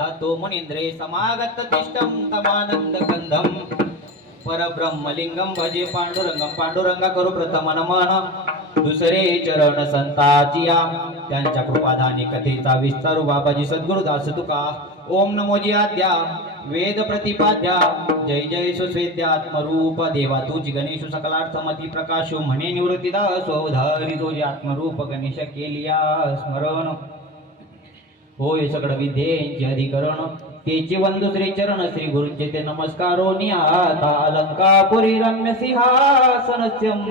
धातो मुनींद्रे समागत तिष्ठम तमानंद कंदम परब्रह्मलिंगम भजे पांडुरंगम पांडुरंगा करू प्रथम नमन दुसरे चरण संताचिया त्यांच्या कृपाधानी कथेचा विस्तारू बाबाजी सद्गुरुदास तुका ओम नमो जी आद्या वेद प्रतिपाद्या जय जय सुस्वेद्यात्मरूप देवा तुझी गणेश सकलार्थमती प्रकाशो म्हणे निवृत्तीदास धरी तुझे आत्मरूप गणेश केलिया स्मरण होय सगळ विद्येचे अधिकरण तेचे वंदु श्री चरण श्री गुरुचे ते नमस्कारो नियाता अलंकापुरी रम्य सिंहासनस्यम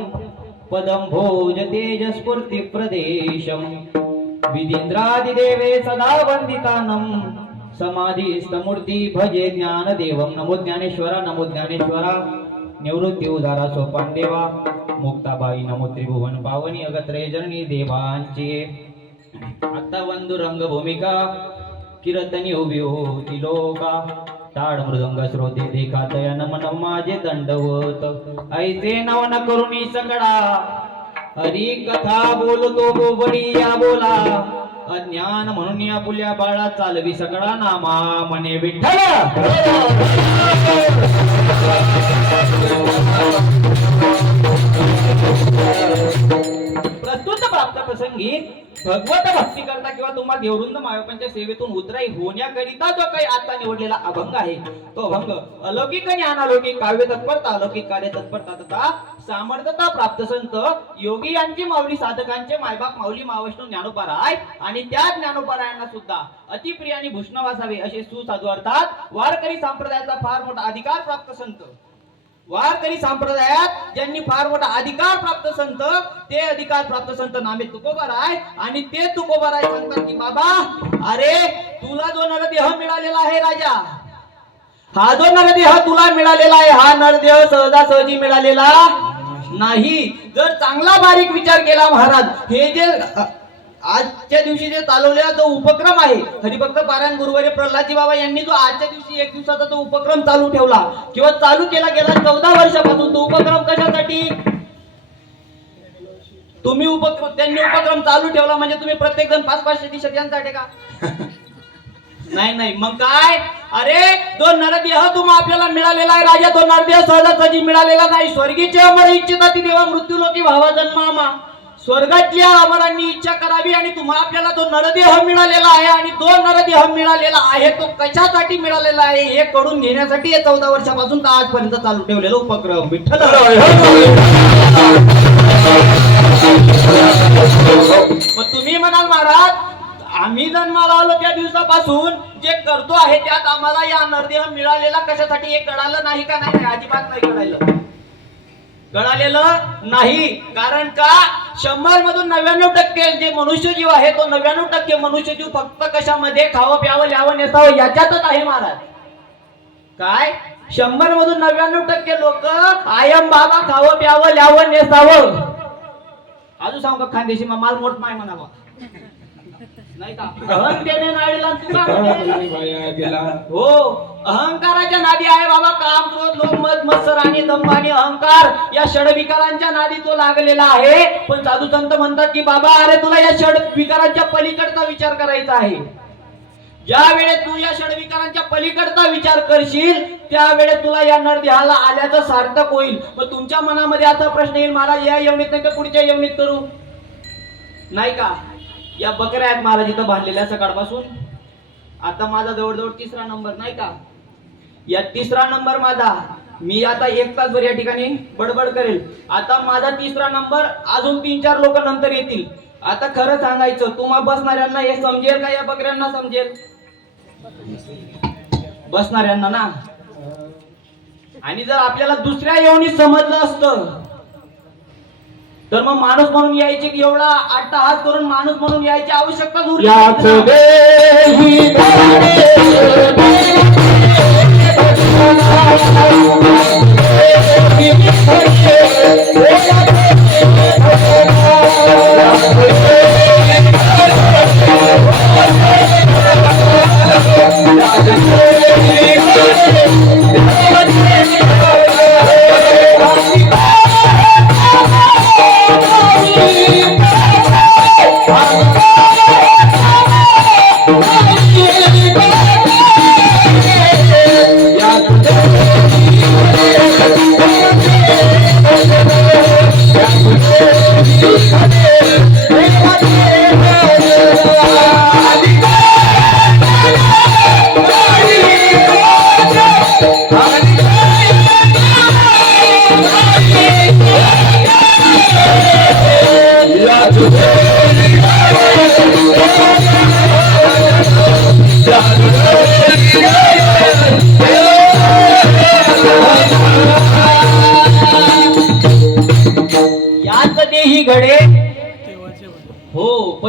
पदम भोज तेज स्फूर्ति प्रदेशम विधींद्रादिदेवे सदा वंदितानम समाधिस्थमूर्ती भजे ज्ञानदेवम नमो ज्ञानेश्वरा निवृत्ती उदारा सोपान देवा मुक्ताबाई नमो त्रिभुवन पावनी अगत्रे जननी देवांची आता वंदु रंगभूमिका कीर्तनी उभी होती लोका टाळ मृदंग श्रोते देखा तया नमन माझे दंडवत ऐसे नवन करुणी सकडा हरी कथा बोलतो बोबडिया बोला अज्ञान म्हणून या पुल्या बाळा चालवी सकळा नामा म्हणे विठ्ठल प्रस्तुत प्राप्त प्रसंगी भगवत भक्ती करता किंवा तुम्हाला देवरुंद मायबापांच्या सेवेतून उतराई होण्याकरिता जो काही आता निवडलेला अभंग आहे तो अभंग अलौकिक आणि अनालौकिक काव्य तत्परता अलौकिक कार्य तत्परता तथा सामर्थ्यता प्राप्त संत योगी यांची माऊली साधकांचे मायबाप माऊली महावैष्णव ज्ञानोपाराय आणि त्या ज्ञानोपारायांना सुद्धा अतिप्रिय आणि भूषण वासावे असे सुसाधू अर्थात वारकरी संप्रदायाचा फार मोठा अधिकार प्राप्त संत वारकरी संप्रदायात ज्यांनी फार मोठा अधिकार प्राप्त संत ते अधिकार प्राप्त संत नामे तुकोबाराय आणि ते तुकोबाराय सांगतात की बाबा अरे तुला जो नरदेह मिळालेला आहे राजा हा जो नरदेह तुला मिळालेला आहे हा नरदेह सहजासहजी मिळालेला नाही जर चांगला बारीक विचार केला महाराज हे जे आजच्या दिवशी जे चालवलेला जो उपक्रम आहे हरिभक्त पारायण गुरुवारी प्रल्हादजी बाबा यांनी जो आजच्या दिवशी एक दिवसाचा तो उपक्रम चालू ठेवला किंवा चालू केला गेला 14 वर्षापासून तो उपक्रम कशासाठी तुम्ही त्यांनी उपक्रम चालू ठेवला म्हणजे तुम्ही प्रत्येक जण 500-500 दिशा यांसाठी का नाही मग काय अरे तो नरदेह तुम्हा आपल्याला मिळालेला आहे राजा तो नरदेह सहजासहजी मिळालेला नाही स्वर्गीचे अमर इच्छिता ती देवा मृत्यूलोकी भावा जन्मामा स्वर्गाची अमरांनी इच्छा करावी आणि तुम्हा आपल्याला तो नरदेह मिळालेला आहे आणि तो नरदेह मिळालेला आहे तो कशासाठी मिळालेला आहे हे कळून घेण्यासाठी 14 वर्षापासून तर आजपर्यंत चालू ठेवलेला उपक्रम विठ्ठल मग तुम्ही म्हणाल महाराज आम्ही जन्माला आलो त्या दिवसापासून जे करतो आहे त्यात आम्हाला या नरदेह मिळालेला कशासाठी हे कळालं नाही का नाही अजिबात नाही कळालेलं नाही कारण का 100 मधून 99% जे मनुष्य जीव आहे तो 99% मनुष्य जीव फक्त कशामध्ये खावं प्यावं ल्यावं नेसावं याच्यातच आहे महाराज काय 100 मधून 99% लोक आयम बाबा खावं प्यावं ल्यावं नेसावं अजून सांगू का खानदेशी माल मोठ माय म्हणावं नाही का अहंतेने नाडीला तुका हो अहंकाराच्या नादी आहे बाबा काम क्रोध लोभ मद मत्सर आणि दंभ आणि अहंकार या षडविकारांच्या नादी तो लागलेला आहे पण साधू संत म्हणतात की बाबा अरे तुला या षडविकारांच्या पलीकडचा विचार करायचा आहे ज्या वेळेस तू या षडविकारांच्या पलीकडचा विचार करशील त्यावेळेस तुला या नरदेहाला आल्याचं सार्थक होईल मग तुमच्या मनामध्ये असा प्रश्न येईल मला या यवनीत नाही तर पुढच्या यवनीत करू नाही का या बकऱ्या आहेत महाराज इथं बांधलेल्या सकाळपासून आता माझा जवळजवळ 3रा नंबर नाही का या 3रा नंबर माझा मी आता 1 तासभर या ठिकाणी बडबड करेल आता माझा 3रा नंबर अजून 3-4 लोक नंतर येतील आता खरं सांगायचं तुम्हा बसणाऱ्यांना हे समजेल का या बकऱ्यांना समजेल बसणाऱ्यांना ना आणि जर आपल्याला दुसऱ्या येऊनी समजलं असतं तर मग माणूस म्हणून यायचे की एवढा अट्टहास करून माणूस म्हणून यायची आवश्यकता दूर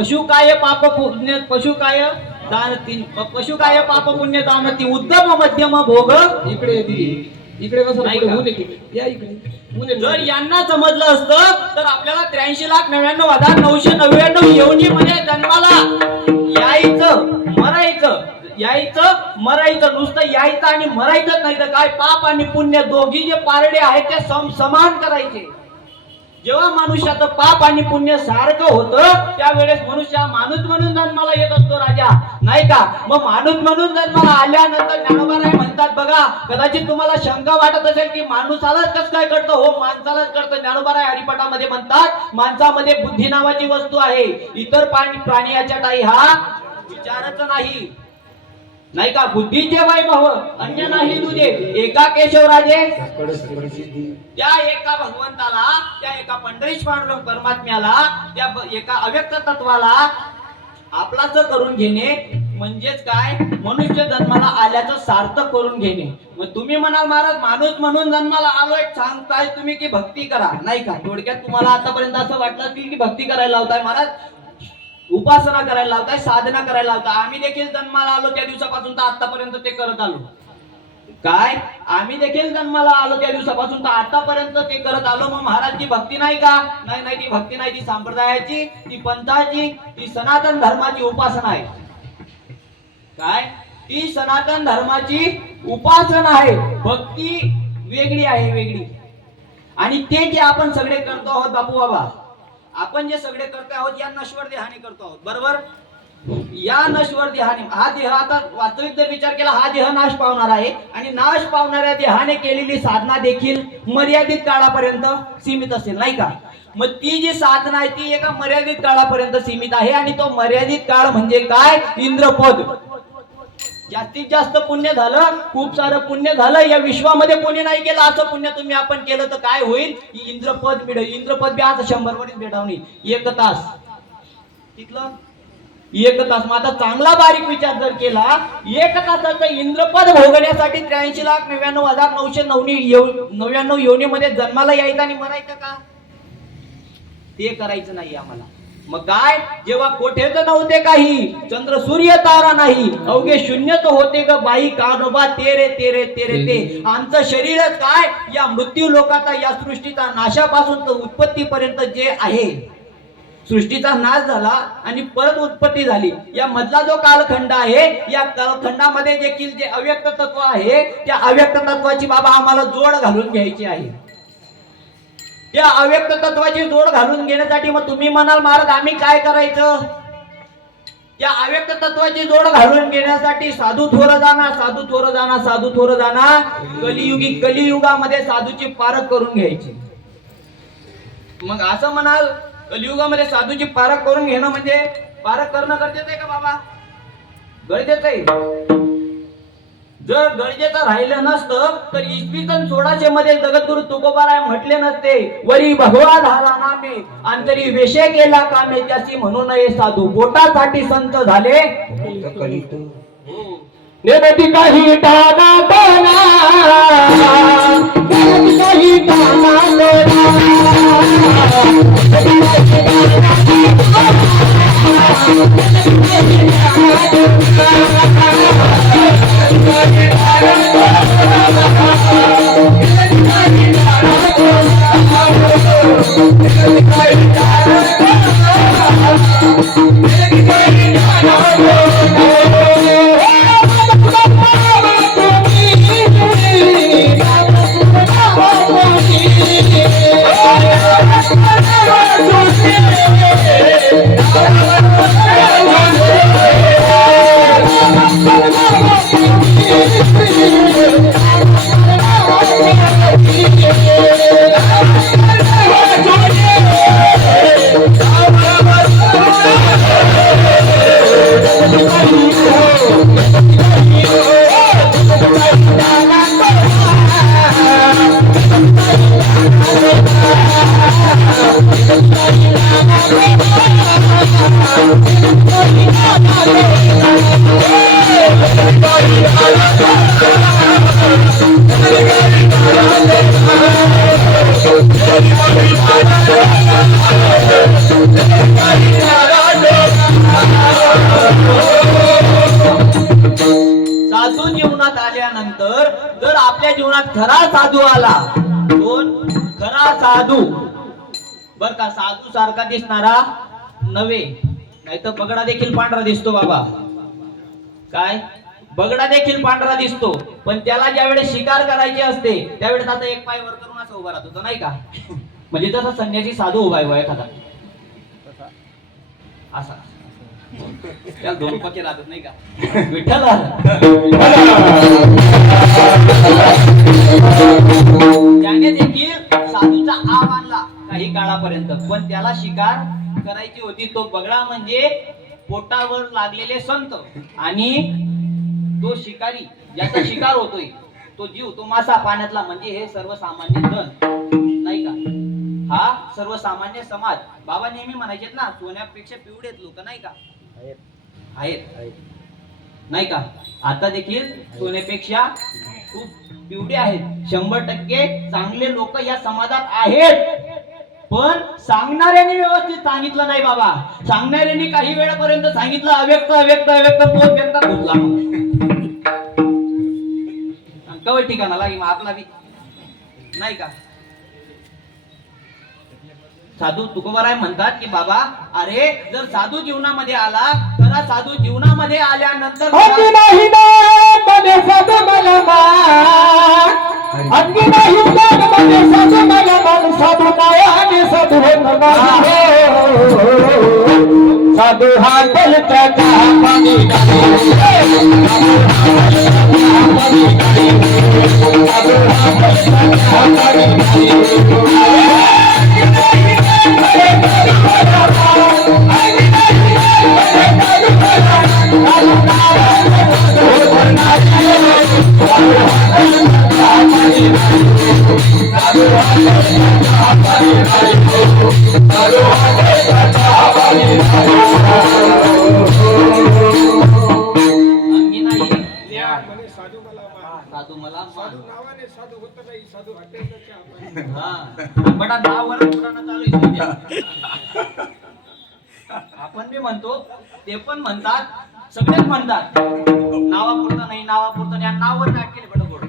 पशुकाय पाप पुण्य पशुकाय दानती पशुकाय पाप पुण्य दानती उद्धम मध्यम भोग इकडे इकडे कसं नाही का? ऊन इकडे या इकडे जर यांना समजलं असतं तर आपल्याला 83,99,999 येऊनी मध्ये जन्माला यायचं मरायचं नुसतं यायचं आणि मरायचं नाही तर काय पाप आणि पुण्य दोघी जे पारडे आहेत ते समान करायचे. जेव्हा मनुष्याचं पाप आणि पुण्य सारखं होतं त्यावेळेस मनुष्य माणूस म्हणून जन्माला येत असतो राजा, नाही का? मग माणूस म्हणून जन्माला आल्यानंतर ज्ञानोबाराय म्हणतात बघा, कदाचित तुम्हाला शंका वाटत असेल की माणूसालाच कसं काय करतं. हो, माणसालाच करतं. ज्ञानोबाराय हरिपाठामध्ये म्हणतात माणसामध्ये बुद्धी नावाची वस्तू आहे, इतर प्राणी याच्यातही हा विचारच नाही का? बुद्धीचे वैभव अन्य नाही तुझे एका केशवराजे त्या एका भगवंताला, त्या एका पंढरीश पांडुरंग परमात्म्याला, त्या एका अव्यक्त तत्वाला आपलाच करून घेणे म्हणजेच काय? मनुष्य जन्माला आल्याचं सार्थक करून घेणे. मग तुम्ही म्हणाल महाराज माणूस म्हणून जन्माला आलोय सांगताय तुम्ही की भक्ती करा, नाही का? थोडक्यात तुम्हाला आतापर्यंत असं वाटलं असेल की भक्ती करायला लावताय महाराज, उपासना करायला लावताय, साधना करायला लावताय. आम्ही देखील जन्माला आलो त्या दिवसापासून तर आतापर्यंत ते करत आलो. काय? आम्ही देखील जन्माला आलो त्या दिवसापासून तर आतापर्यंत ते करत आलो. मग महाराजची भक्ती नाही का? नाही, ती भक्ती नाही, ती संप्रदायाची, ती पंथाची, ती सनातन धर्माची उपासना आहे. काय? ती सनातन धर्माची उपासना आहे. भक्ती वेगळी आहे, वेगळी. आणि ते जे आपण सगळे करतो आहोत बापू बाबा, आपण जे सगळे करतो आहोत या नश्वर देहाने करतो आहोत, बरोबर? या नश्वर देहाने, हा देह आता वास्तविक जर विचार केला हा देह नाश पावणार आहे आणि नाश पावणाऱ्या देहाने केलेली साधना देखील मर्यादित काळापर्यंत सीमित असेल, नाही का? मग ती जी साधना आहे ती एका मर्यादित काळापर्यंत सीमित आहे आणि तो मर्यादित काळ म्हणजे काय? इंद्रपद. जास्तीत जास्त पुण्य झालं, खूप सारं पुण्य झालं, या विश्वामध्ये कोणी नाही केलं असं पुण्य तुम्ही आपण केलं तर काय होईल? इंद्रपद मिळेल. इंद्रपद बी आज 100 वरच भेटावणी 1 तास. तिथलं 1 तास. मग आता चांगला बारीक विचार जर केला, 1 तासाचं इंद्रपद भोगण्यासाठी 83,99,999 योनीमध्ये जन्माला यायचं आणि मरायचं का? ते करायचं नाही आम्हाला. मग काय? जेव्हा कोठेच नव्हते काही, चंद्र सूर्य तारा नाही, अवघे शून्यच होते ग बाई कानोबा तेरे तेरे तेरे ते. आमचं शरीरच काय या मृत्यू लोकाचा, या सृष्टीचा नाशापासून तर उत्पत्तीपर्यंत जे आहे, सृष्टीचा नाश झाला आणि परत उत्पत्ती झाली, या मधला जो कालखंड आहे, या कालखंडामध्ये देखील जे अव्यक्त तत्व आहे त्या अव्यक्त तत्वाची बाबा आम्हाला जोड घालून घ्यायची आहे. त्या अव्यक्त तत्वाची जोड घालून घेण्यासाठी मग तुम्ही म्हणाल महाराज आम्ही काय करायचं? त्या अव्यक्त तत्वाची जोड घालून घेण्यासाठी साधू थोर जाणा, साधू थोर जाणा, साधू थोर जाणा. कलियुगामध्ये साधूची पारख करून घ्यायची. मग असं म्हणाल कलियुगामध्ये साधूची पारख करून घेणं म्हणजे पारख करणं गरजेचं आहे का बाबा? गरजेचं आहे. जर गरजेचं राहिलं नसतं तर इसवी सन 1600 मध्ये जगद्गुरु तुकोबाराय म्हटले नसते, वरी भगवा झाला नामे अंतरी वेशे केला कामे, त्याची म्हणू नये साधू बोटासाठी संत झाले नेमती काही टाना टाना, नेमती काही टाना साधू जीवनात आल्यानंतर जर आपल्या जीवनात खरा साधू आला, कोण खरा साधू, बर का, साधू सारखा दिसणारा नव्हे, नाही तर बगडा देखील पांढरा दिसतो बाबा. काय, बगडा देखील पांढरा दिसतो, पण त्याला ज्यावेळेस शिकार करायची असते त्यावेळेस आता एक पाय वर करून असं उभा राहतो, नाही का? म्हणजे तसा संन्यासी साधू उभा आहे एखादा असा, त्याला दोन पके राहतात, नाही का? विठ्ठल त्याने देखील साधूचा आव आणला काही काळापर्यंत, पण त्याला शिकार करायची होती. तो बगळा म्हणजे पोटावर लागलेले संत, आणि तो शिकारी ज्याचा शिकार होतोय तो जीव, तो मासा पाण्यातला, म्हणजे हे सर्वसामान्य जन, नाही का? हा सर्वसामान्य समाज. बाबा नेहमी म्हणायचे ना, सोन्यापेक्षा पिवळेत लोक, नाही का? आहेत, नाही का? आता देखील सोन्यापेक्षा खूप पिवळे आहेत. 100% चांगले लोक या समाजात आहेत, पण सांगणाऱ्यांनी व्यवस्थित सांगितलं नाही बाबा. सांगणाऱ्यांनी काही वेळापर्यंत सांगितलं अव्यक्त अव्यक्त अव्यक्त, तो व्यक्त घुसला कवय ठिकाणाला आपला बी, नाही का? साधू तुकोबाराय म्हणतात की बाबा, अरे जर साधू जीवनामध्ये आला, खरा साधू जीवनामध्ये आल्यानंतर नाही मध्ये साधू मला अगदी नाही मध्ये साधू मला मान, साधू मायाने साधू साधू हा पलचा पाणी साधू मला साधू नावाने साधू होत नाही, साधू बडा नावावर पुराण चालू आहे. आपण बी म्हणतो, ते पण म्हणतात, सगळेच म्हणतात नावापुरतं नाही, नावापुरतं नाही, नावावर टाकेल बडबड,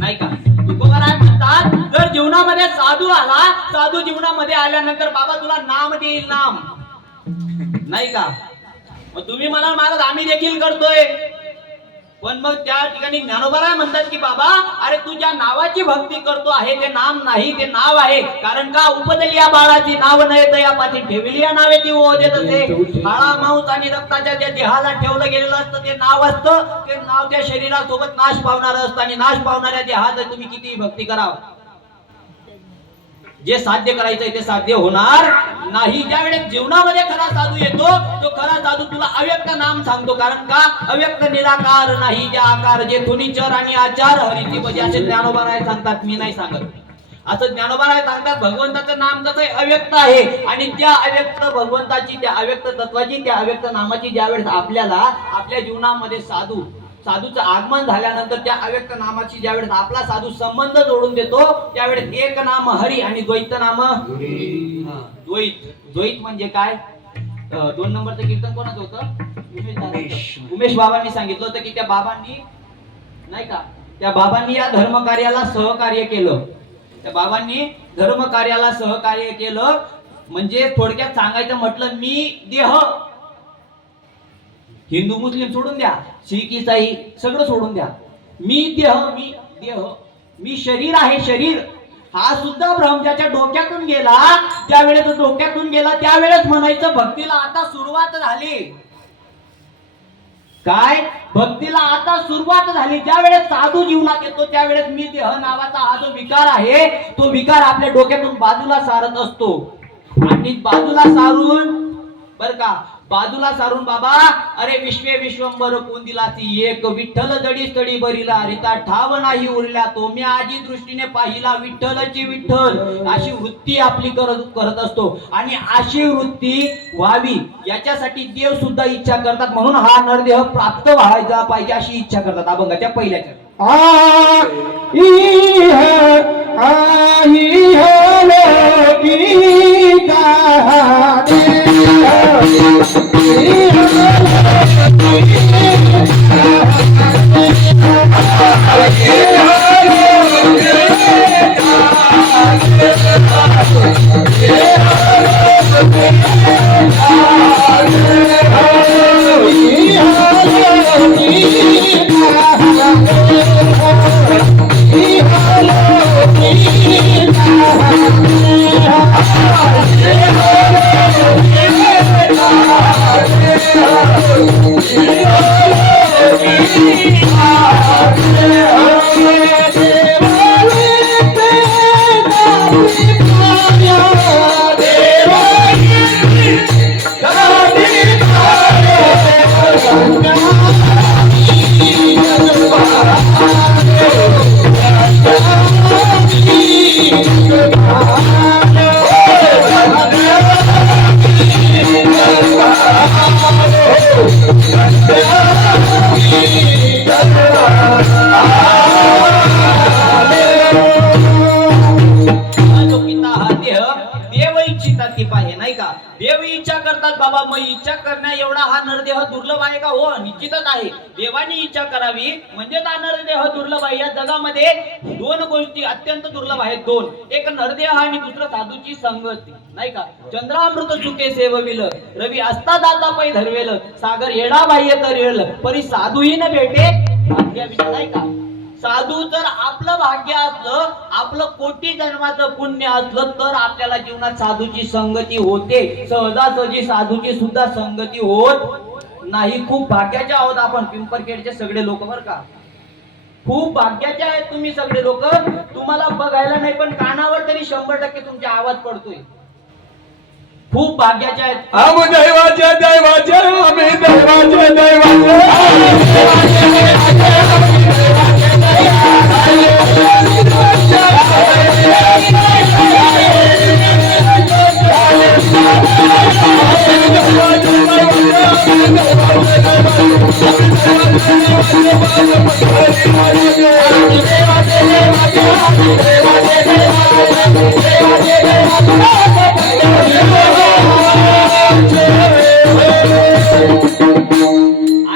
नाही का? तुकोबाराय म्हणतात, जर जीवनामध्ये साधू आला, साधू जीवनामध्ये आल्यानंतर बाबा तुला नाम देईल, नाम, नाही का? मग तुम्ही म्हणाल महाराज आम्ही देखील करतोय, पण मग त्या ठिकाणी ज्ञानोबाराय म्हणतात की बाबा, अरे तू ज्या नावाची भक्ती करतो आहे ते नाम नाही, ते नाव आहे. कारण का, उपदली या बाळाची नाव नाही तर या पाठी ठेवली या नावे ती ओ देत असे. काळा मांस आणि रक्ताच्या ज्या देहाला ठेवलं गेलेलं असतं ते नाव असतं, ते नाव त्या शरीरासोबत नाश पावणार असतं, आणि नाश पावणाऱ्या देहात तुम्ही किती भक्ती करावं, जे साध्य करायचंय ते साध्य होणार नाही. ज्यावेळेस जीवनामध्ये खरा साधू येतो, तो खरा साधू तुला अव्यक्त नाम सांगतो. कारण का, अव्यक्त निराकार नाही ज्या आकार, जे दोन्ही चर आणि आचार हरीची म्हणजे असे ज्ञानोबाराय सांगतात, मी नाही सांगत. असं ज्ञानोबाराय सांगतात, भगवंताचं नाम कसं आहे, अव्यक्त आहे, आणि त्या अव्यक्त भगवंताची, त्या अव्यक्त तत्वाची, त्या अव्यक्त नामाची ज्यावेळेस आपल्याला आपल्या जीवनामध्ये साधूचं आगमन झाल्यानंतर त्या अव्यक्त नामाची ज्यावेळेस आपला साधू संबंध जोडून देतो, त्यावेळेस एक नाम हरी आणि द्वैत नाम द्वैत म्हणजे काय? 2 नंबरचं कीर्तन कोणाचं होतं? उमेश बाबांनी सांगितलं होतं की त्या बाबांनी, नाही का, त्या बाबांनी या धर्म कार्याला सहकार्य केलं. त्या बाबांनी धर्म कार्याला सहकार्य केलं, म्हणजे थोडक्यात सांगायचं म्हटलं, मी देह, हिंदू मुस्लिम सोडून द्या, शीख इसाई सगळं सोडून द्या, मी देह, मी शरीर आहे, शरीर हा सुद्धा ब्रह्मच्या डोक्यातून गेला. ज्यावेळेस डोक्यातून गेला त्यावेळेस म्हणायचं भक्तीला आता सुरुवात झाली. काय, भक्तीला आता सुरुवात झाली. ज्यावेळेस साधू जीवनात येतो त्यावेळेस मी देह नावाचा हा जो विकार आहे, तो विकार आपल्या डोक्यातून बाजूला सारत असतो, आणि बाजूला सारून, बर का, बाजूला सारून बाबा, अरे विश्वे विश्वंभर कोंदिलासी एक, विठ्ठल जडी स्थळी बरीला, रिता ठाव नाही उरल्या तो, मी आजी दृष्टीने पाहिला विठ्ठलची विठ्ठल, अशी वृत्ती आपली करत असतो. आणि अशी वृत्ती व्हावी याच्यासाठी देव सुद्धा इच्छा करतात, म्हणून हा नरदेह प्राप्त व्हायचा पाहिजे अशी इच्छा करतात. अभंगाच्या पहिल्याच्या Thank you. जो पिता हा देह देव इच्छिता ती पाहे नाही का. देव इच्छा करतात बाबा, मग इच्छा करण्या एवढा हा नरदेह दुर्लभ आहे का? हो, निश्चितच आहे. देवाने इच्छा करावी म्हणजे हा नरदेह दुर्लभ आहे. या जगामध्ये दोन गोष्टी अत्यंत दुर्लभ आहेत, दोन. एक नरदेह आणि दुसरं साधूची संगती नाही का. चंद्रामृत चुके सेवविल, रवी असता दाता पै धरवेल, सागर येडा बाह्य तर येल, परी साधूही न भेटे भाग्याविना नाही का. साधू जर आपलं भाग्य असलं, आपलं कोटी जन्माचं पुण्य असलं तर आपल्याला जीवनात साधूची संगती होते. सहजासहजी साधूची सुद्धा संगती होत नाही. खूप भाग्याचे आहोत आपण पिंपरखेडचे सगळे लोक बर का. खूप भाग्याचे आहेत तुम्ही सगळे लोक. तुम्हाला बघायला नाही पण कानावर तरी 100% तुमचा आवाज पडतोय. खूप भाग्याचे आहेत. आम्ही दैवाचे दैवाचे आम्ही दैवाचे दैवाचे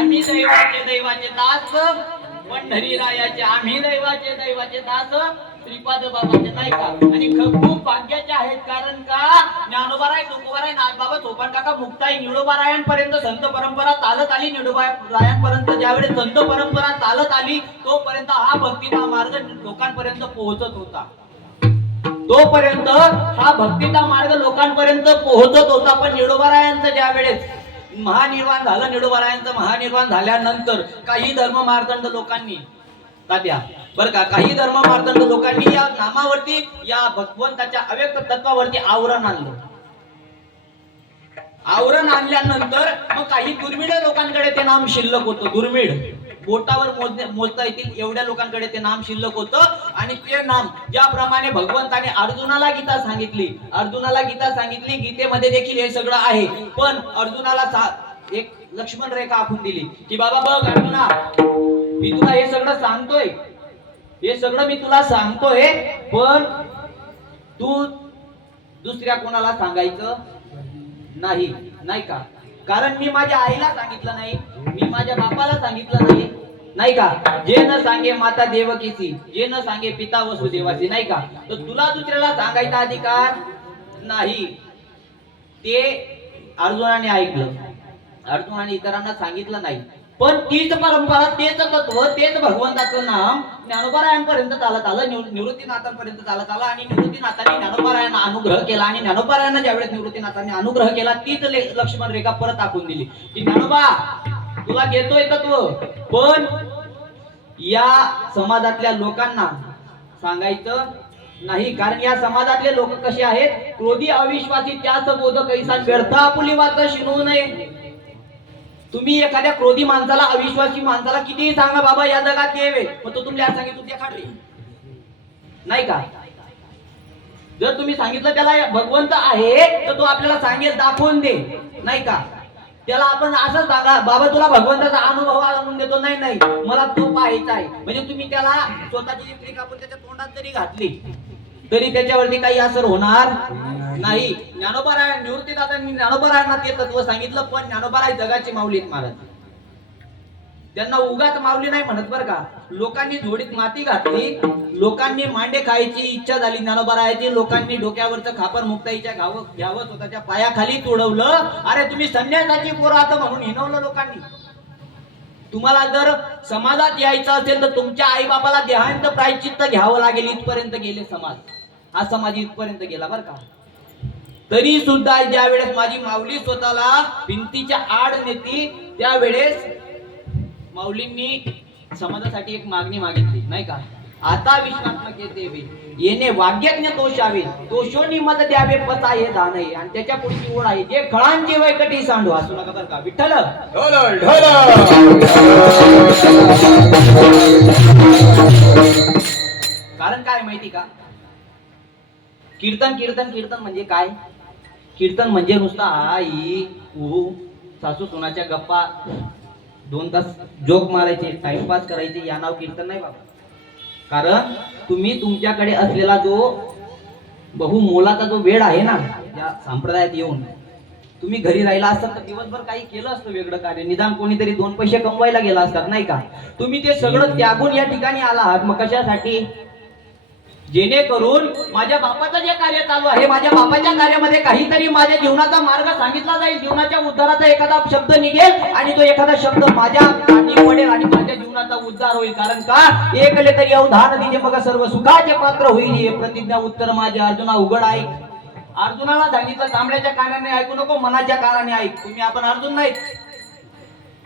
आम्ही दैवाचे दैवाचे दास पंढरीरायाचे, आम्ही दैवाचे दैवाचे दास श्रीपाद बाबाचे नाही का. आणि खूप भाग्याचे आहेत. कारण का ज्ञानोबाराय तुकोबाराय नाथबाबा सोपान काका मुक्ताई निळोबारायांपर्यंत संत परंपरा चालत आली. निळोबारायांपर्यंत ज्यावेळेस संत परंपरा चालत आली तोपर्यंत हा भक्तीचा मार्ग लोकांपर्यंत पोहोचत होता. तोपर्यंत हा भक्तीचा मार्ग लोकांपर्यंत पोहोचत होता. पण निळोबारायांचं ज्यावेळेस महानिर्वाण झालं, निळोबारायांचं महानिर्वाण झाल्यानंतर काही धर्म मार्तंड लोकांनी तात्या बर का, काही धर्म मार्तंड लोकांनी या नामावरती, या भगवंताच्या अव्यक्त तत्वावरती आवरण आणलं. आवरण आणल्यानंतर मग काही दुर्मिळ लोकांकडे ते नाम शिल्लक होतं. दुर्मिळ बोटावर मोजता येतील एवढ्या लोकांकडे ते नाम शिल्लक होतं. आणि ते नाम ज्याप्रमाणे भगवंताने अर्जुनाला गीता सांगितली, अर्जुनाला गीता सांगितली, गीतेमध्ये देखील हे सगळं आहे. पण अर्जुनाला एक लक्ष्मण रेखा आखून दिली की बाबा बघ अर्जुना, मी तुला हे सगळं सांगतोय, हे सगळं मी तुला सांगतोय, पण तू दुसऱ्या कोणाला सांगायचं नाही, नाही का. कारण मी माझ्या आईला सांगितलं नाही, मी माझ्या बापाला सांगितलं नाही, नाही का. जे न सांगे माता देवकीची, जे न सांगे पिता वसुदेवाची, नाही का. तर तुला दुसऱ्याला सांगायचा अधिकार नाही. ते अर्जुनाने ऐकलं, अर्जुनाने इतरांना सांगितलं नाही. पण तीच परंपरा, तेच तत्व, तेच भगवंताचं नाम ज्ञानोबारायांपर्यंत चालत आलं, निवृत्तीनाथांपर्यंत चालत आलं. आणि निवृत्तीनाथांनी ज्ञानोबारायांना अनुग्रह केला. आणि ज्ञानोबारायांना ज्यावेळेस निवृत्तीनाथांनी अनुग्रह केला, तीच लक्ष्मण रेखा परत आखून दिली की ज्ञानोबा तुला देतोय तत्व, पण या समाजातल्या लोकांना सांगायचं नाही. कारण या समाजातले लोक कसे आहेत, क्रोधी अविश्वासी, त्यास बोध कैसा व्यर्थ आपुली वाचा शिनू नये. तुम्ही एखाद्या क्रोधी माणसाला, अविश्वासी माणसाला कितीही सांगा बाबा या जगात देव आहे, मग तो तुम्हाला सांगितलं त्या खाली नाही का. जर तुम्ही सांगितलं त्याला भगवंत आहे तर तो आपल्याला सांगेल, दाखवून दे, नाही का. त्याला आपण असं सांगा बाबा तुला भगवंताचा अनुभव आणून देतो, नाही नाही मला तो पाहायचा आहे, म्हणजे तुम्ही त्याला स्वतःची लिपलिक आपण त्याच्या तोंडात जरी घातली तरी त्याच्यावरती काही असर होणार नाही. ज्ञानोबाराय निवृत्तीनाथांनी ज्ञानोबारायांना ते तत्व सांगितलं, पण ज्ञानोबाराय जगाची माऊलीत महाराज, त्यांना उगाच माऊली नाही म्हणत बरं का. लोकांनी झोडीत माती घातली, लोकांनी मांडे खायची इच्छा झाली ज्ञानोबारायाची, लोकांनी डोक्यावरचं खापर मुक्ताईच्या घ्यावं स्वतःच्या पायाखाली तोडवलं. अरे तुम्ही संन्यासाची पोरं आता म्हणून हिनवलं लोकांनी. तुम्हाला जर समाजात यायचं असेल तर तुमच्या आई बापाला देहांत प्रायश्चित्त घ्यावं लागेल. इथपर्यंत गेले समाज, हा समाज इथपर्यंत गेला बरं का. तरी सुद्धा ज्या वेळेस माझी माऊली स्वतःला भिंतीच्या आड नेती त्यावेळेस माऊलींनी समाजासाठी एक मागणी मागितली नाही का. आता विश्वात्मक येते येणे वाग्यज्ञ दोषावे दोषोनी मत द्यावे पता हे दान आहे. आणि त्याच्या पुढची ओढ आहे जे खळांची वैकटी सांडू असू नका बरं का विठ्ठल. कारण काय माहिती का, कीर्तन कीर्तन कीर्तन म्हणजे काय. कीर्तन म्हणजे नुसता आई ऊ सासू सुनाच्या गप्पा 2 तास जोक मारायचे टाइमपास करायचे या नाव कीर्तन नाही बाबा. कारण तुम्ही तुमच्याकडे असलेला जो बहुमोलाचा जो वेळ आहे ना या संप्रदायात येऊन तुम्ही घरी राहिला असतात तर दिवसभर काही केलं असतं वेगळं कार्य, निदान कोणीतरी 2 पैसे कमवायला गेला असतात नाही का. तुम्ही ते सगळं त्यागून या ठिकाणी आला आहात. मग कशासाठी, जेणेकरून माझ्या बापाचं जे कार्य चालू आहे माझ्या बापाच्या कार्यामध्ये काहीतरी माझ्या जीवनाचा मार्ग सांगितला जाईल, जीवनाच्या उद्धाराचा एखादा शब्द निघेल आणि तो एखादा शब्द माझ्या कानी पडेल आणि माझ्या जीवनाचा उद्धार होईल. कारण का एकले तरी अवधान दिजे मग सर्व सुखाचे पात्र होईल हे प्रतिज्ञा उत्तर माझ्या अर्जुना उघड आहे. अर्जुनाला सांगितलं तांबड्याच्या कानाने ऐकू नको मनाच्या कानाने ऐक. तुम्ही आपण अर्जुन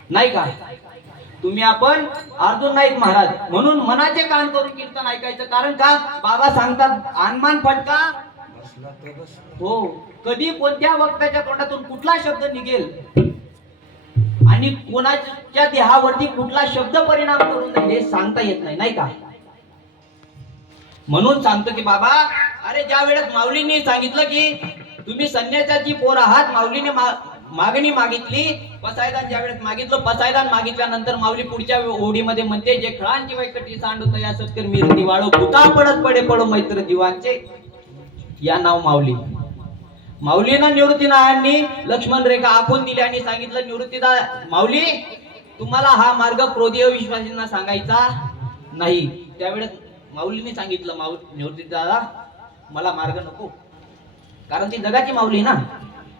नाही का, तुम्ही आपण अर्जुन नाहीत महाराज. म्हणून मनाचे कान करून कीर्तन ऐकायचं. कारण का बाबा सांगतात अनमान फटका हो कधी कोणत्या वक्त्याच्या तोंडातून कुठला शब्द निघेल आणि कोणाच्या देहावरती कुठला शब्द परिणाम करून जाईल हे सांगता येत नाही का. म्हणून सांगतो की बाबा अरे ज्या वेळेस माऊलींनी सांगितलं की तुम्ही संन्यासाची पोर आहात, माऊलीने मागणी मागितली पसायदान ज्या वेळेस मागितलं पसायदान मागितल्यानंतर माऊली पुढच्या ओढीमध्ये म्हणते जे खळांची वैकटी सांडत या सत्कर मिरती वाढो भूता पडत पडे पडो मैत्र जीवांचे या नाव माऊली. माऊलीना निवृत्तीनारायणांनी लक्ष्मण रेखा आखून दिली आणि सांगितलं निवृत्तीदा माऊली तुम्हाला हा मार्ग क्रोधीय विश्वासींना सांगायचा नाही. त्यावेळेस माऊलीने सांगितलं निवृत्तीदादा मला मार्ग नको, कारण ती जगाची माऊली ना.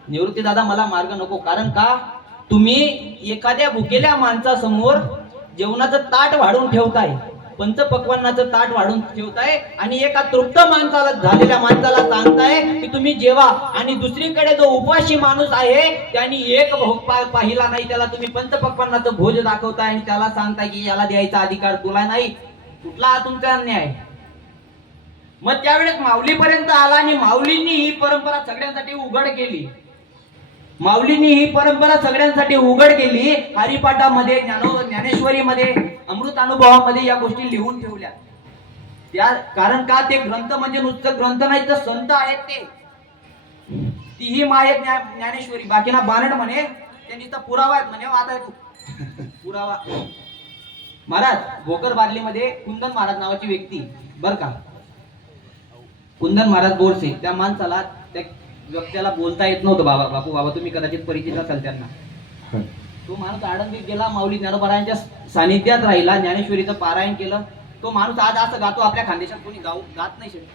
निवृत्ती दादा मला मार्ग नको, कारण का तुम्ही एखाद्या भुकेल्या माणसासमोर जेवणाचं ताट वाढून ठेवताय, पंचपक्वान्नाचं ताट वाढून ठेवताय आणि एका तृप्त माणसाला झालेल्या माणसाला सांगताय की तुम्ही जेवा. आणि दुसरीकडे जो उपाशी माणूस आहे त्यांनी एक भोग पाहिला नाही त्याला तुम्ही पंचपक्वान्नाचं भोज दाखवताय आणि त्याला सांगताय की याला द्यायचा अधिकार तुला नाही. कुठला तुमचा अन्याय. मग त्यावेळेस माऊलीपर्यंत आला आणि माऊलींनी ही परंपरा सगळ्यांसाठी उघड केली. माऊलींनी ही परंपरा सगळ्यांसाठी उघड केली. हरिपाठामध्ये ज्ञानेश्वरीमध्ये अमृत अनुभवामध्ये या गोष्टी लिहून ठेवल्या. त्या कारण का ते ग्रंथ म्हणजे नुसतं ग्रंथ नाही तर संत आहेत ते. तीही माय ज्ञानेश्वरी बाकीना बानड म्हणे त्यांनी तर पुरावा आहेत म्हणे. आता तू पुरावा महाराज भोकर बादलीमध्ये कुंदन महाराज नावाची व्यक्ती बर का, कुंदन महाराज बोरसे त्या माणसाला त्या व्यक्तीला बोलता येत नव्हतं. बापू बाबा तुम्ही कदाचित परिचित असाल त्यांना. तो माणूस आळंदीत गेला, माऊली ज्ञानोबारायांच्या सानिध्यात राहिला, ज्ञानेश्वरीचं पारायण केलं. तो माणूस आज असं गातो आपल्या खानदेशात कोणी गात नाही शकत.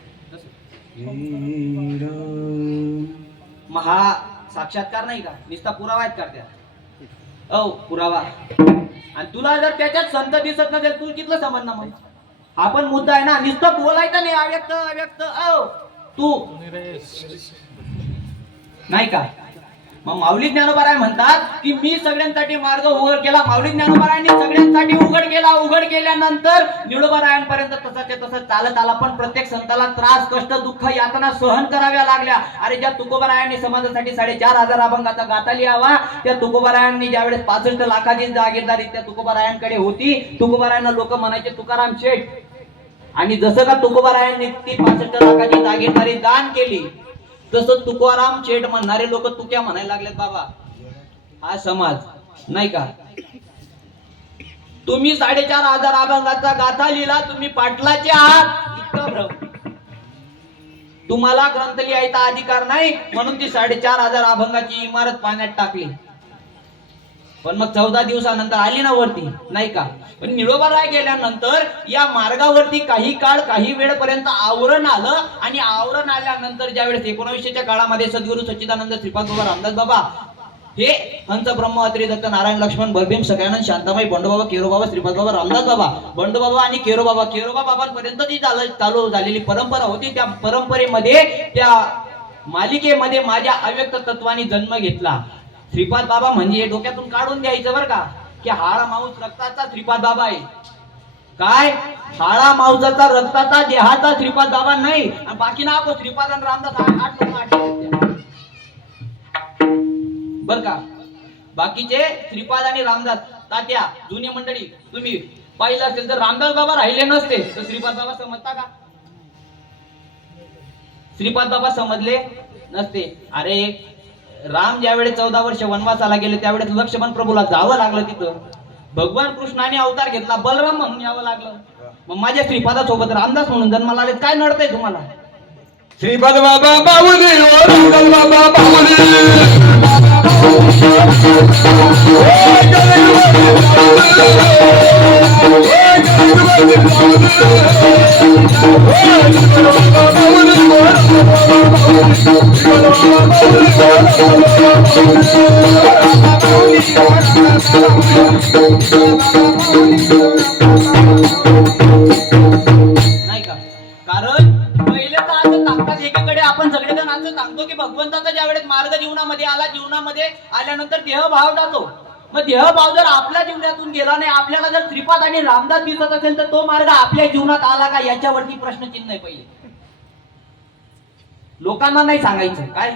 महा साक्षात्कार नाही का, नुसता पुरावा आहेत का त्या पुरावा. आणि तुला जर त्याच्यात संत दिसत नसेल तू कितलं समजणार. मग आपण मुद्दा आहे ना, नुसतं बोलायचं नाही अव्यक्त अव्यक्त तू नाही का. मग माऊली ज्ञानोबाराय म्हणतात की मी सगळ्यांसाठी मार्ग उघड केला. माऊली ज्ञानोबारायांनी सगळ्यांसाठी उघड केला. उघड केल्यानंतर निळोबारायांपर्यंत तसं चालत आला. पण प्रत्येक संताला त्रास कष्ट दुःख यातना सहन कराव्या लागल्या. अरे ज्या तुकोबारायांनी समाजासाठी 4,500 अभंगाचा गाथा लिहावा त्या तुकोबारायांनी ज्यावेळेस 65 लाखाची जागीरदारी त्या तुकोबारायांकडे होती. तुकोबारायांना लोक म्हणायचे तुकाराम शेठ. आणि जसं का तुकोबारायांनी ती 65 लाखाची जागीरदारी दान केली तसं तुकाराम शेठ म्हणणारे लोक तुक्या म्हणायला लागलेत. बाबा हा समाज नाही का. तुम्ही 4,500 अभंगाचा गाथा लिहिला, तुम्ही पाटलाचे आहात इतका भ्रम. तुम्हाला ग्रंथ लिहायचा अधिकार नाही म्हणून ती 4,500 अभंगाची इमारत पाण्यात टाकली. पण मग 14 दिवसानंतर आली ना वरती नाही का. पण निळोबाराय गेल्यानंतर या मार्गावरती काही काळ काही वेळपर्यंत आवरण आलं. आणि आवरण आल्यानंतर ज्यावेळेस 1900च्या काळामध्ये सद्गुरू सच्चिदानंद श्रीपाद बाबा रामदास बाबा हे हंस ब्रह्म अत्री दत्त नारायण लक्ष्मण बरभीम सगळ्यानंद शांताबाई बंडोबाबा केरोबाबा श्रीपाद बाबा रामदास बाबा बंडोबाबा आणि केरोबा बाबांपर्यंत जी चालू झालेली परंपरा होती त्या परंपरेमध्ये त्या मालिकेमध्ये माझ्या अव्यक्त तत्वाने जन्म घेतला. श्रीपाद बाबा म्हणजे डोक्यातून काढून द्यायचं बरं का, की हाळा माऊस रक्ताचा श्रीपाद बाबा आहे. काय हाळा मावसाचा रक्ताचा देहाचा श्रीपाद बाबा नाही. आणि बाकी ना आपण श्रीपाद आणि रामदास आठ बर का. बाकीचे श्रीपाद आणि रामदास तात्या जुनी मंडळी तुम्ही पाहिलं असेल तर रामदास बाबा राहिले नसते तर श्रीपाद बाबा समजता का? श्रीपाद बाबा समजले नसते. अरे राम ज्यावेळेस 14 वर्ष वनवासाला गेले त्यावेळेस लक्ष्मण प्रभूला जावं लागलं तिथं. भगवान कृष्णाने अवतार घेतला बलराम म्हणून यावं लागलं. मग माझ्या श्रीपादासोबत रामदास म्हणून जन्माला आले. काय नडतंय तुम्हाला? श्रीपाद बाबा बाहुली श्रीपाद बाबा बाहुली नाही का? कारण पहिले तर असं सांगतात एकीकडे आपण सगळेजण असं सांगतो की भगवंताचा ज्यावेळेस मार्ग जीवनामध्ये आला, जीवनामध्ये आल्यानंतर देहभाव जातो. मग देहभाव जर आपल्या जीवनातून गेला नाही, आपल्याला जर श्रीपाद आणि रामदास दिसत असेल तर तो मार्ग आपल्या जीवनात आला का याच्यावरती प्रश्नचिन्ह आहे. पहिले लोकांना नाही सांगायचं. काय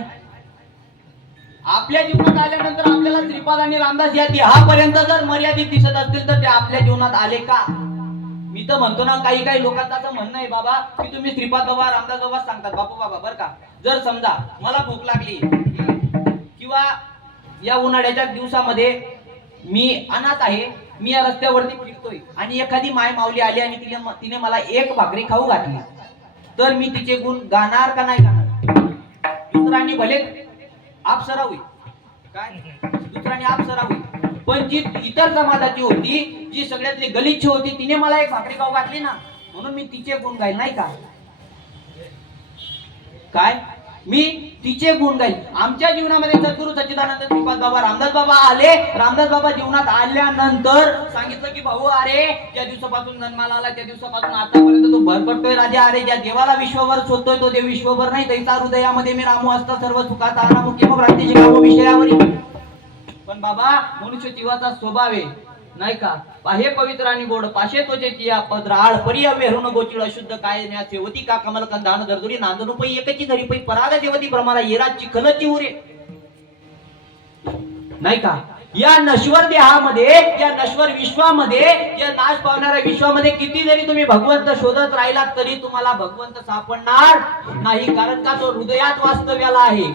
आपल्या जीवनात आल्यानंतर आपल्याला श्रीपाद आणि रामदास या देहापर्यंत जर मर्यादित दिसत असतील तर ते आपल्या जीवनात आले का? मी तर म्हणतो ना, काही काही लोकांचं असं म्हणणं आहे बाबा की तुम्ही श्रीपाद बाबा रामदास बाबा सांगतात. बापू बाबा बर का, जर समजा मला भूक लागली किंवा या उन्हाळ्याच्या दिवसामध्ये मी अनाथ आहे, मी या रस्त्यावरती फिरतोय आणि एखादी माय माऊली आली आणि तिने मला एक भाकरी खाऊ घातली तर मी तिचे गुण गाणार का नाही गाणार? दुसऱ्याने भले अप्सरा होईल. काय दुसऱ्याने अप्सरा होईल, पण जी इतर समाजाची होती, जी सगळ्यातली गलिच्छ होती, तिने मला एक भाकरी खाऊ घातली ना म्हणून मी तिचे गुण गाईल. नाही का? काय मी तिचे गुण गाईल. आमच्या जीवनामध्ये सद्गुरू सच्चिदानंद श्रीपाद बाबा रामदास बाबा आले. रामदास बाबा जीवनात आल्यानंतर सांगितलं की भाऊ अरे ज्या दिवसापासून जन्माला आला त्या दिवसापासून आतापर्यंत तो भरपटतोय राजा. अरे ज्या देवाला विश्वभर शोधतोय तो देव विश्वभर नाही. तैसा हृदयामध्ये मी रामू असता सर्व सुखाचा अनामुख्य मग भ्रांतीचे कामो विषयावरी. पण बाबा मनुष्य जीवाचा स्वभाव आहे नाही का? हे पवित्र आणि गोड पाशे तोचे पद्राळ परी अव्यहरुण गोचिळ अशुद्ध काय न्या सेवती का कमल कंधान दर्दुरी नांदनु पै एकची धरी पै पराग देवती प्रमाणा येरा चिखलची उरे. नाही का? या नश्वर देहामध्ये, या नश्वर विश्वामध्ये, या नाश पावणाऱ्या विश्वामध्ये किती जरी तुम्ही भगवंत शोधत राहिलात तरी तुम्हाला भगवंत सापडणार नाही. कारण का तो हृदयात वास्तव्याला आहे.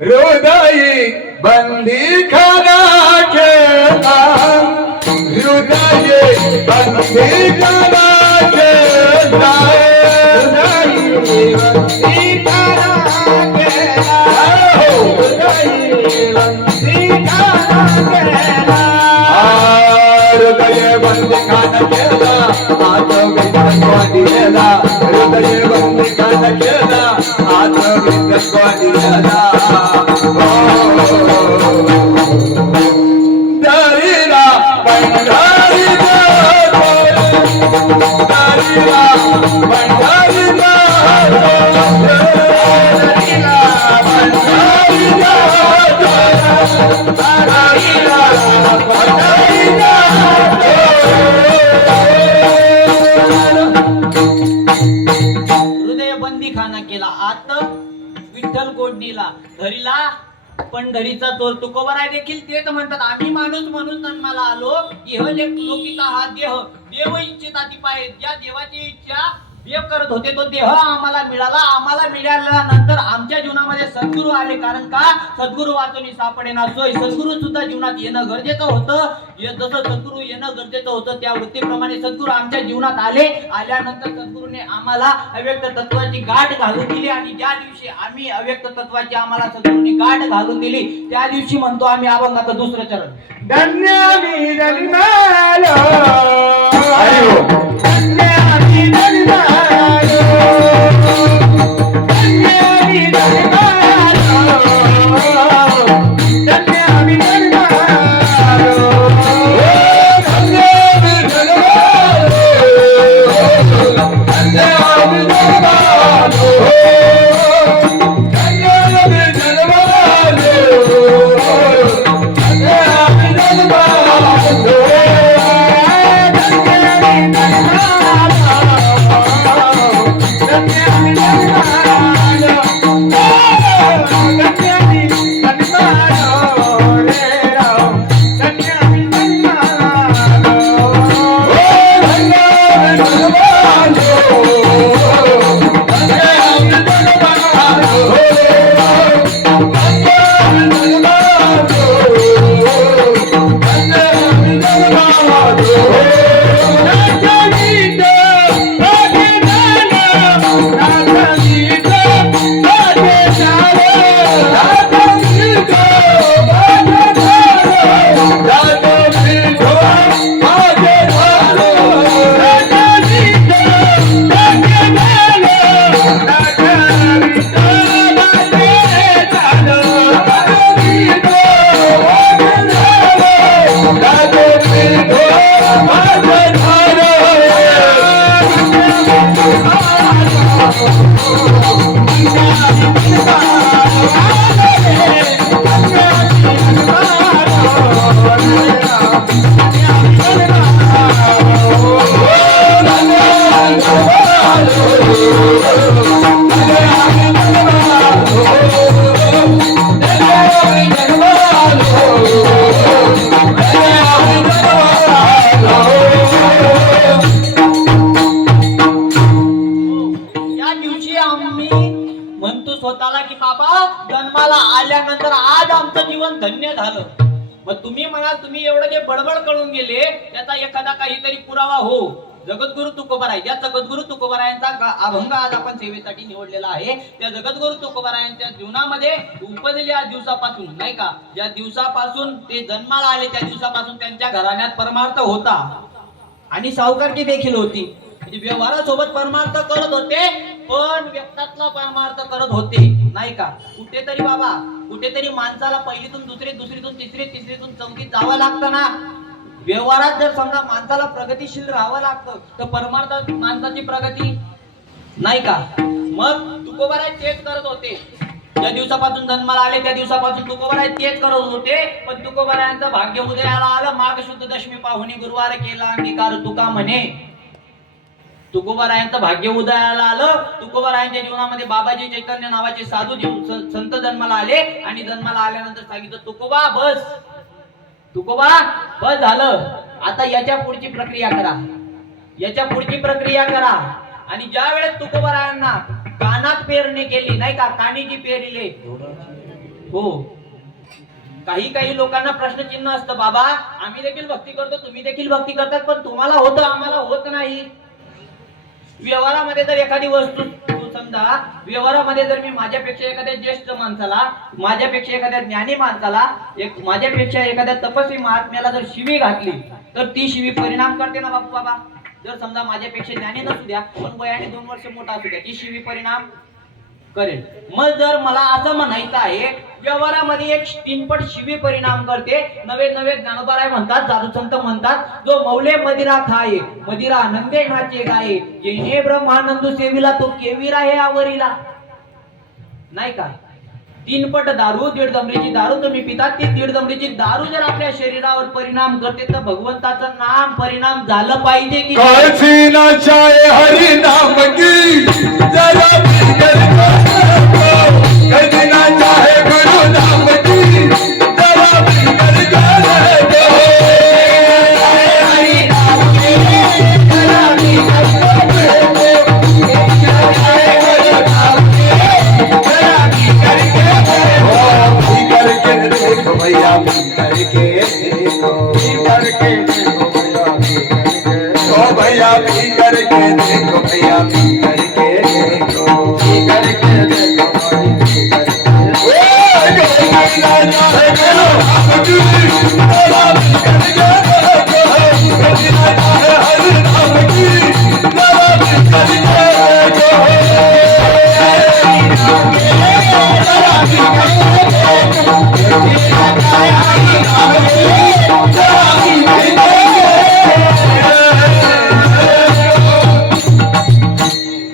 हृदयी बंदी खाना केला हृदयी बंदी खाना केला हृदयी बंदी खाना केला हृदयी बंदी खाना केला हृदय बंदी खाना केला आत्मविश्वास दिलेला हृदय बंदी खाना केला आत्मविश्वास दिलेला दरिला पंढरी दरिला पंढरी हृदय बंदी खाना केला आत विठ्ठल गोडणीला धरीला पंढरीचा चोर. तुकोबाराय देखील तेच म्हणतात, आम्ही माणूस म्हणून जन्माला आलो. इह लोकिता हा देह देव इच्छिता ती पाहिजे. ज्या देवाची इच्छा देव करत होते तो देह आम्हाला मिळाला. आम्हाला मिळाल्यानंतर आमच्या जीवनामध्ये सद्गुरू आले. कारण का? सद्गुरू वाचून सापडेना सोय. सद्गुरू सुद्धा जीवनात येणं गरजेचं होतं. जसं सद्गुरू येणं गरजेचं होतं त्या वृत्तीप्रमाणे सद्गुरू आमच्या जीवनात आले. आल्यानंतर सद्गुरूने आम्हाला अव्यक्त तत्वाची गाठ घालून दिली. आणि ज्या दिवशी आम्ही अव्यक्त तत्वाची आम्हाला सद्गुरूने गाठ घालून दिली त्या दिवशी म्हणतो आम्ही अभंगाचं दुसरं चरण. धन्य मी जन्मालो धन्य मी जन्मालो धन्य मी जन्मालो धन्य मी जन्मालो धन्य मी जन्मालो धन्य मी जन्मालो धन्य या दिवशी आम्ही म्हणतो स्वतःला की बाबा जन्माला आल्यानंतर आज आमचं जीवन धन्य झालं. मग तुम्ही म्हणाल तुम्ही एवढं जे बडबड करून गेले त्याचा एखादा काहीतरी पुरावा हो. जगद्गुरु तुकोबाराय, ज्या जगद्गुरु तुकोबारायांचा अभंग आज आपण सेवेसाठी निवडलेला आहे, त्या जगद्गुरु तुकोबारायांच्या जीवनामध्ये उपजलेल्या दिवसापासून नाही का, ज्या दिवसापासून ते जन्माला आले त्या दिवसापासून त्यांच्या घराण्यात परमार्थ होता आणि सावकारकी देखील होती. म्हणजे व्यवहारासोबत परमार्थ करत होते पण व्यक्तातला परमार्थ करत होते नाही का. कुठेतरी बाबा कुठेतरी माणसाला पहिलीतून दुसरी, दुसरीतून तिसरी, तिसरीतून चौथीत जावं लागतं ना. व्यवहारात जर समजा माणसाला प्रगतीशील राहावं लागतं तर परमार्थात माणसाची प्रगती नाही का. मग तुकोबाराय तेच करत होते. ज्या दिवसापासून जन्माला आले त्या दिवसापासून तुकोबाराय तेच करत होते. पण तुकोबारायांचं भाग्य उदयाला आलं. माघ शुद्ध दशमी पाहुणी गुरुवार केला अंगीकार तुका म्हणे. तुकोबारायांचं भाग्य उदयाला आलं. तुकोबारायांच्या जीवनामध्ये बाबाजी चैतन्य नावाचे साधू संत जन्माला आले आणि जन्माला आल्यानंतर सांगितलं तुकोबा बस, तुकोबा बस झालं, आता याच्या पुढची प्रक्रिया करा, याच्या पुढची प्रक्रिया करा. आणि ज्या वेळेस तुकोबारायांना कानात पेरणी केली नाही का, कानी जी पेरिले हो. काही काही लोकांना प्रश्नचिन्ह असतं, बाबा आम्ही देखील भक्ती करतो, तुम्ही देखील भक्ती करतात, पण तुम्हाला होतं आम्हाला होत नाही. व्यवहारामध्ये जर एखादी वस्तू समजा व्यवहारामध्ये जर मी माझ्यापेक्षा एखाद्या ज्येष्ठ माणसाला, माझ्यापेक्षा एखाद्या ज्ञानी माणसाला, माझ्यापेक्षा एखाद्या तपस्वी महात्म्याला जर शिवी घातली तर ती शिवी परिणाम करते ना बापू बाबा. जर समजा माझ्यापेक्षा ज्ञानी नसू द्या पण वयाने 2 वर्ष मोठा असू द्या, ती शिवी परिणाम करेल. मग जर मला असं म्हणायचं आहे व्यवहारामध्ये एक 3पट शिवी परिणाम करते. नवे नवे ज्ञानोबाराय म्हणतात, साधू संत म्हणतात, जो मौले मदिरा खाये मदिरा आनंदे नाचे गाये, जेणे ब्रह्मानंद सेविला तो केविरा हे आवरीला नाही का. 3पट दारू, 1.5 दमडीची दारू तुम्ही पितात, ती 1.5 दमडीची दारू जर आपल्या शरीरावर परिणाम करते तर भगवंताचं नाम परिणाम झालं पाहिजे की काशी ना चाहे हरि नाम की जरा बिगड़ कभी ना चाहे गुरु नाम की जरा बिगड़ गए हरि नाम की जरा बिगड़ देखो भैया करके देखो करके देखो भैया भी करके देखो भैया भी करके देखो करके देखो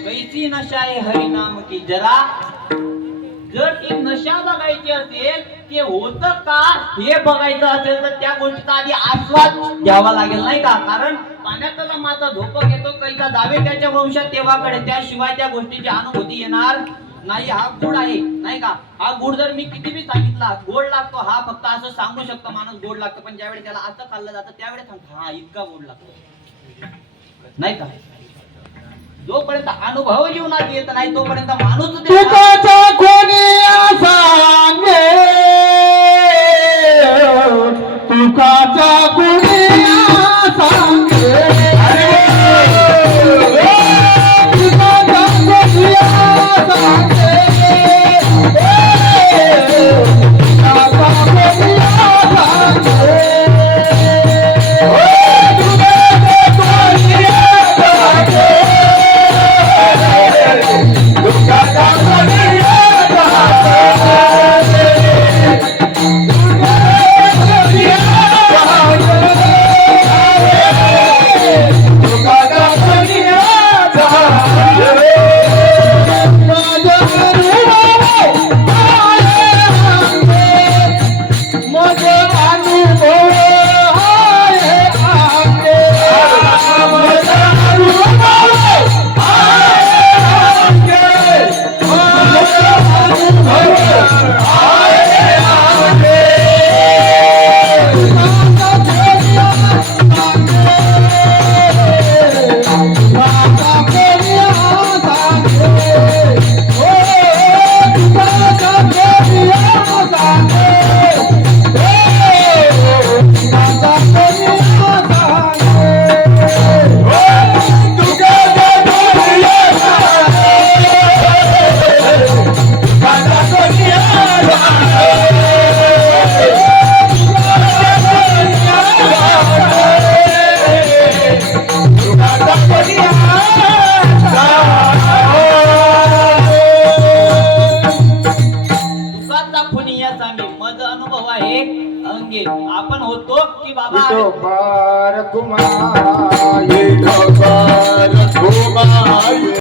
कैसी नशा आहे हरी नाम की जरा. जर ती नशा बघायची असेल ते होतं का हे बघायचं असेल तर त्या गोष्टीचा आधी आस्वाद घ्यावा लागेल नाही का. कारण पाण्यातला मासा झोप घेतो कैसा जावे त्याच्या वंशात तेव्हाकडे, त्याशिवाय त्या गोष्टीची अनुभूती येणार नाही. हा गुड आहे नाही का. हा गुड जर मी किती बी सांगितला गोड लागतो, हा फक्त असं सांगू शकतो माणूस गोड लागतो, पण ज्यावेळी त्याला असं खाल्लं जातं त्यावेळेस सांगतो हा इतका गोड लागतो नाही का. जोपर्यंत अनुभव जीवनात येत नाही तोपर्यंत माणूस तुकाचा कोणी असा